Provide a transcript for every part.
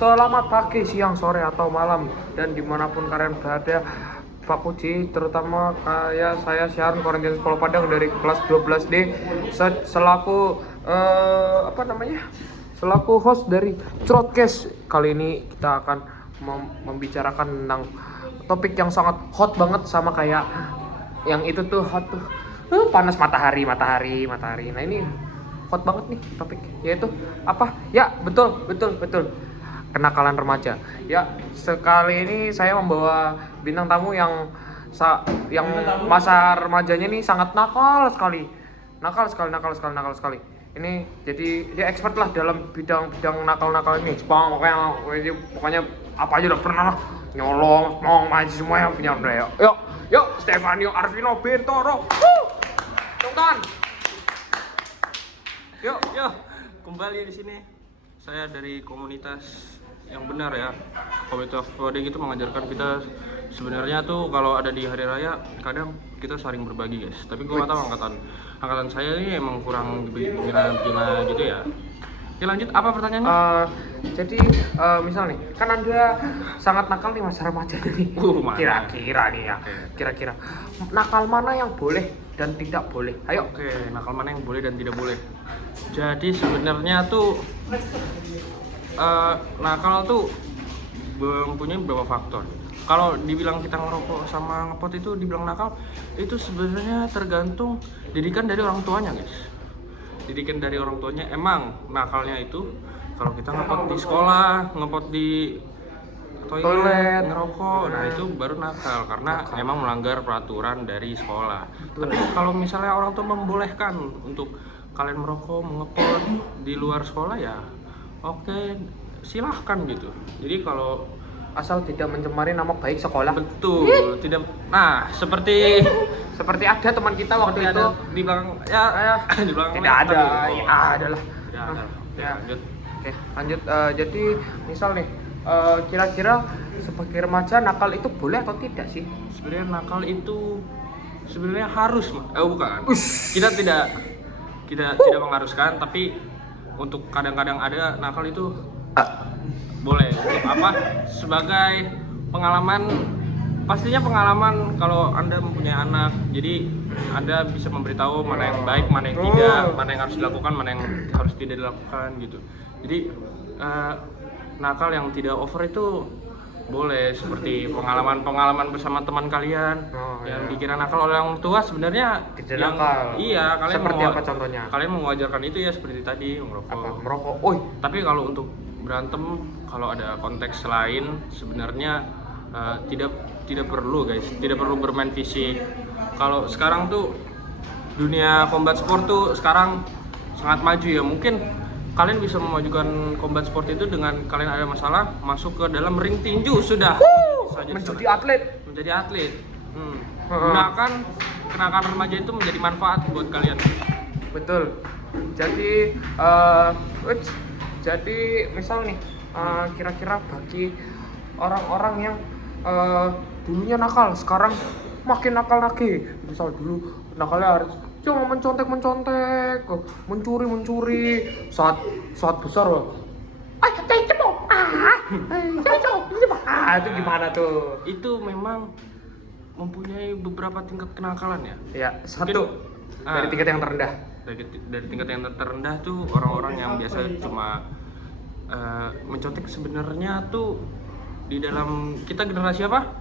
Selamat pagi, siang, sore, atau malam, dan dimanapun kalian berada, Pak Puji, terutama kayak saya Syahrul Korintian Sekolah Padang dari kelas 12D selaku selaku host dari Crowdcast. Kali ini kita akan membicarakan tentang topik yang sangat hot banget, sama kayak yang itu tuh hot tuh panas matahari. Nah ini hot banget nih topik, yaitu apa ya, betul kenakalan remaja. Ya, sekali ini saya membawa bintang tamu yang masa remajanya ini sangat nakal sekali. Ini jadi dia expert lah dalam bidang nakal ini. Pokoknya apa aja udah pernah lah. Nyolong, maju semua yang punya udah. Yuk, Stefanio Arvino Bintoro. Tungguan. Yuk, kembali di sini. Saya dari komunitas yang benar ya. Komunitas coding itu mengajarkan kita sebenarnya tuh kalau ada di hari raya kadang kita saling berbagi, guys. Tapi gue nggak tahu angkatan saya ini emang kurang gimana gitu ya. Oke, lanjut, apa pertanyaannya? Jadi misal nih, kan Anda sangat nakal nih masa remaja nih. Kira-kira nakal mana yang boleh dan tidak boleh? Ayo. Oke, nakal mana yang boleh dan tidak boleh. Jadi sebenarnya tuh nakal tuh mempunyai beberapa faktor. Kalau dibilang kita ngerokok sama ngepot itu dibilang nakal, itu sebenarnya tergantung didikan dari orang tuanya, guys. Didikan dari orang tuanya. Emang nakalnya itu kalau kita ngepot di sekolah, ngepot di toilet, ngerokok, nah itu baru nakal karena emang melanggar peraturan dari sekolah. Tapi kalau misalnya orang tua membolehkan untuk kalian merokok, mengepot di luar sekolah, ya oke, silahkan gitu. Jadi kalau asal tidak mencemari nama baik sekolah. Betul, tidak. Nah, seperti ada teman kita waktu itu di belakang di belakang tidak ada. Ya, adalah. Tidak ada. Ya, lanjut. Oke, lanjut. Jadi misal nih, kira-kira sebagai remaja nakal itu boleh atau tidak sih? Sebenarnya nakal itu sebenarnya harus, bukan. Kita tidak mengharuskan, tapi untuk kadang-kadang ada nakal itu boleh. Untuk apa? Sebagai pengalaman, pastinya pengalaman kalau Anda mempunyai anak, jadi Anda bisa memberitahu mana yang baik, mana yang tidak, mana yang harus dilakukan, mana yang harus tidak dilakukan gitu. Jadi nakal yang tidak over itu boleh, seperti pengalaman bersama teman kalian yang dikira nakal oleh orang tua sebenarnya tidak nakal. Iya, kalian seperti apa contohnya? Kalian mewajarkan itu ya seperti tadi merokok. Tapi kalau untuk berantem, kalau ada konteks lain sebenarnya tidak perlu, guys. Tidak perlu bermain fisik. Kalau sekarang tuh dunia combat sport tuh sekarang sangat maju ya. Mungkin kalian bisa memajukan combat sport itu dengan kalian ada masalah masuk ke dalam ring tinju sudah. Menjadi atlet. Gunakan kenakalan remaja itu menjadi manfaat buat kalian. Betul. Jadi misal nih, kira-kira bagi orang-orang yang dulunya nakal, sekarang makin nakal lagi. Misal dulu nakalnya harus cuma mencontek, mencuri, saat besar loh. Itu gimana tuh? Itu memang mempunyai beberapa tingkat kenakalan ya. Ya, satu dari tingkat yang terendah. Dari tingkat yang terendah tuh orang-orang yang biasa cuma mencontek. Sebenarnya tuh di dalam kita generasi apa?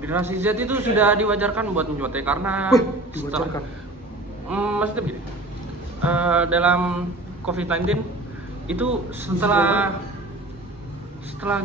Generasi Z itu sudah diwajarkan buat mencontek karena diwajarkan. Maksudnya begini, dalam COVID-19 itu setelah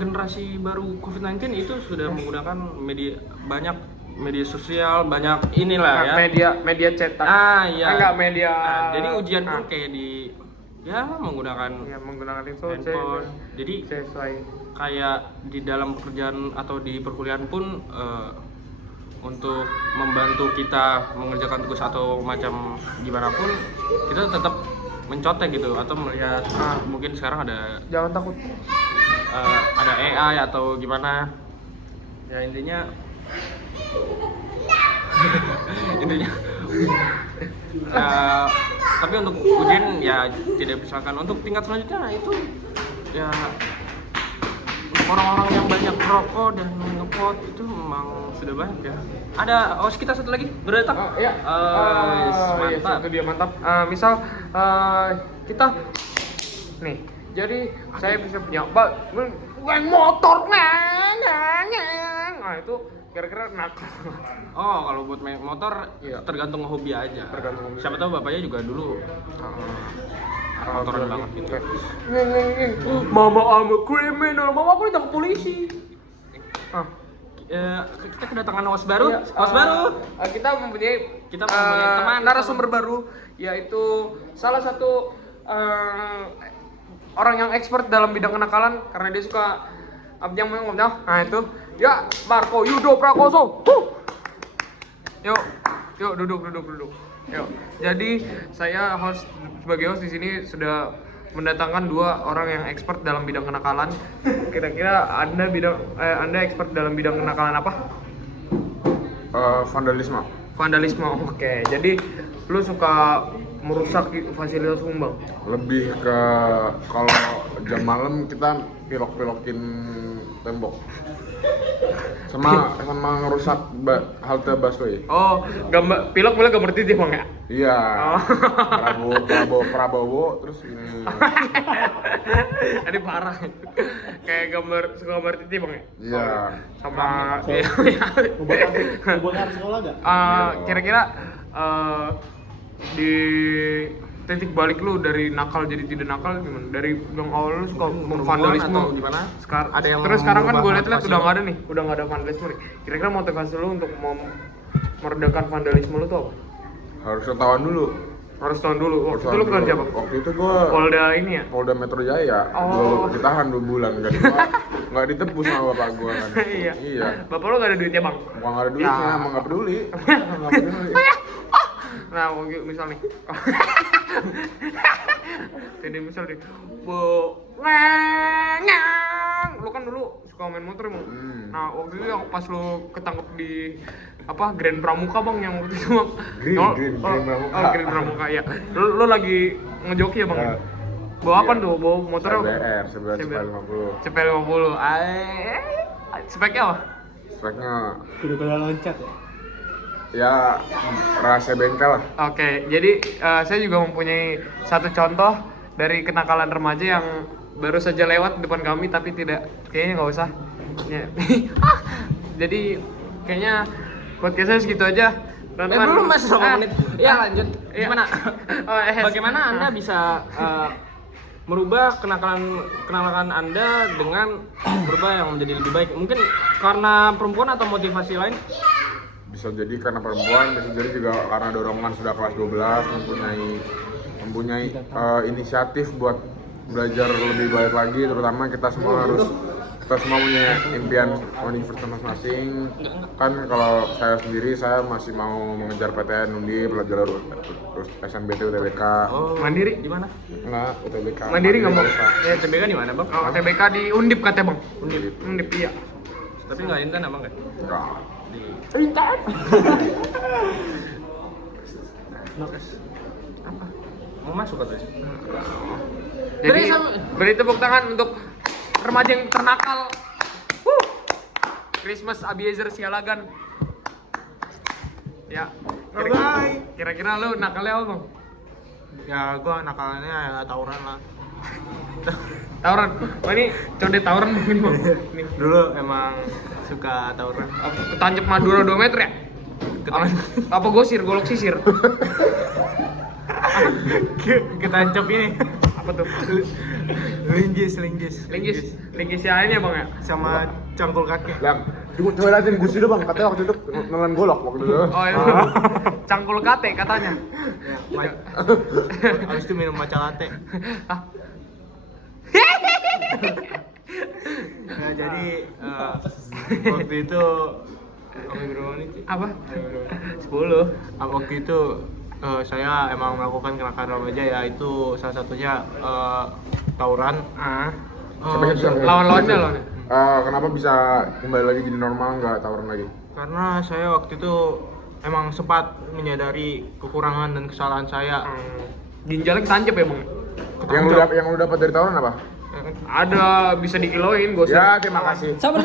generasi baru COVID-19 itu sudah menggunakan banyak media sosial, banyak inilah ya. Media cetak. Iya. Enggak media. Jadi ujian pun kayak menggunakan itu handphone. Jadi sesuai. Kayak di dalam pekerjaan atau di perkuliahan pun untuk membantu kita mengerjakan tugas atau macam gimana pun kita tetap mencontek gitu, atau melihat mungkin sekarang ada, jangan takut, ada AI atau gimana ya, intinya tapi untuk ujian ya tidak misalkan. Untuk tingkat selanjutnya itu ya orang-orang yang banyak merokok dan ngepot itu memang sudah banyak ya. Ada host kita satu lagi berdatang. Iya. Yes, Yes, mantap. itu dia mantap. Misal kita nih, jadi saya bisa punya motor nah itu kira-kira nakal. Oh, kalau buat main motor Iya. tergantung hobi aja. Tergantung hobi. Siapa tahu bapaknya juga dulu motoran banget gitu. Mama I'm a criminal, mama aku ditangkap polisi. Kita kedatangan host baru. Iya, Host baru. Kita mempunyai teman narasumber baru, yaitu salah satu orang yang expert dalam bidang kenakalan karena dia suka abjang ngomong. Nah itu ya Marco Yudo Prakoso. Yuk duduk. Yuk. Jadi saya sebagai host di sini sudah mendatangkan dua orang yang expert dalam bidang kenakalan. Kira-kira Anda expert dalam bidang kenakalan apa? Vandalisme. Vandalisme. Oke. Jadi lu suka merusak fasilitas umum, Bang? Lebih ke kalau jam malam kita pilok-pilokin tembok. Sama ngerusak halte busway. Oh, pilok gambar titik, Bang ya? Iya. Oh. Prabowo terus ini. Ini parah. Kayak gambar titik, Bang ya? Iya. Sama Buat anak sekolah gak? Kira-kira di titik balik lu dari nakal jadi tidak nakal gimana? Dari yang awal lu suka vandalisme atau gimana? Ada yang terus sekarang kan gue merubah lihat motivasi udah nggak ada nih, udah nggak ada vandalisme nih. Kira-kira motivasi lu untuk meredakan vandalisme lu tuh apa? Harus ketahuan dulu. Harus tahun dulu. Waktu itu lu kenal siapa? Waktu itu gua Polda ini ya? Polda Metro Jaya. Oh. Gua ditahan 2 bulan kan. Nggak ditebus sama bapak gua kan. Iya. Bapak lu nggak ada duitnya, Bang? Gua nggak ada duitnya, Ya. emang nggak peduli. Nggak peduli. Nah, misal nih. Jadi misal nih, lu kan dulu suka main motor emang. Nah, waktu itu yang pas lu ketangkep di Grand Pramuka, Bang, yang waktu itu, Bang. Green Pramuka. Grand Pramuka ya. Lu lagi ngejoki ya, Bang? Ya. Bawa apa Iya. tuh? Bawa motor apa? CBR 1150. CP50. Speknya apa? Speknya Kuda-kuda loncat ya? ya rahasia bengkel lah. Oke, jadi saya juga mempunyai satu contoh dari kenakalan remaja yang baru saja lewat depan kami, tapi kayaknya nggak usah. Ya. Jadi kayaknya podcastnya segitu aja. Belum masih 20 menit. Ya lanjut. Iya. Gimana? Bagaimana Bagaimana Anda bisa merubah kenakalan Anda dengan berubah yang menjadi lebih baik? Mungkin karena perempuan atau motivasi lain? Bisa jadi karena perempuan, bisa jadi juga karena dorongan sudah kelas 12, mempunyai inisiatif buat belajar lebih baik lagi, terutama kita semua punya impian universitas masing-masing. Kan kalau saya sendiri, saya masih mau mengejar PTN Undi, belajar terus SNBT UTBK. Oh, Mandiri? Di mana? Enggak, UTBK. Mandiri nggak mau? usah. Ya, TBK di mana, Bang? Oh, TBK di Undip katanya, Bang. Undip. Undip iya. Tapi nggak Intan Abang kan? Enggak. Di Intan. apa? Mau masuk katanya? Jadi beri tepuk tangan untuk remaja yang ternakal. Christmas Abiezer Sialagan. Ya. Kira-kira lu nakalnya apa, Bang? Ya gua nakalannya ya tawuran lah. Tawuran. Oh ini condet tawuran ini, Bang. Ini. Dulu emang suka tawuran. Ketancap Madura 2 meter ya? Apa gosir, golok sisir? Ketancap ini. Apa tuh? Linggis. Linggis yang ini ya, Bang ya? Sama cangkul kaki. Yang coba liatin Gus itu bang, katanya waktu itu nelan golok waktu itu. Oh itu. Cangkul kate katanya. Habis itu minum matcha latte. Hah? Nah, jadi waktu itu berapa menit sih? Apa? 10. Waktu itu saya emang melakukan kenakalan remaja, yaitu salah satunya tawuran. Lawan-lawannya. Kenapa bisa kembali lagi jadi normal, nggak tawuran lagi? Karena saya waktu itu emang sempat menyadari kekurangan dan kesalahan saya. Ginjalnya ketancap ya, Bang? Yang lu dapat dari tawuran apa? Ada bisa dikiloin gosip. Ya, terima kasih. Sabar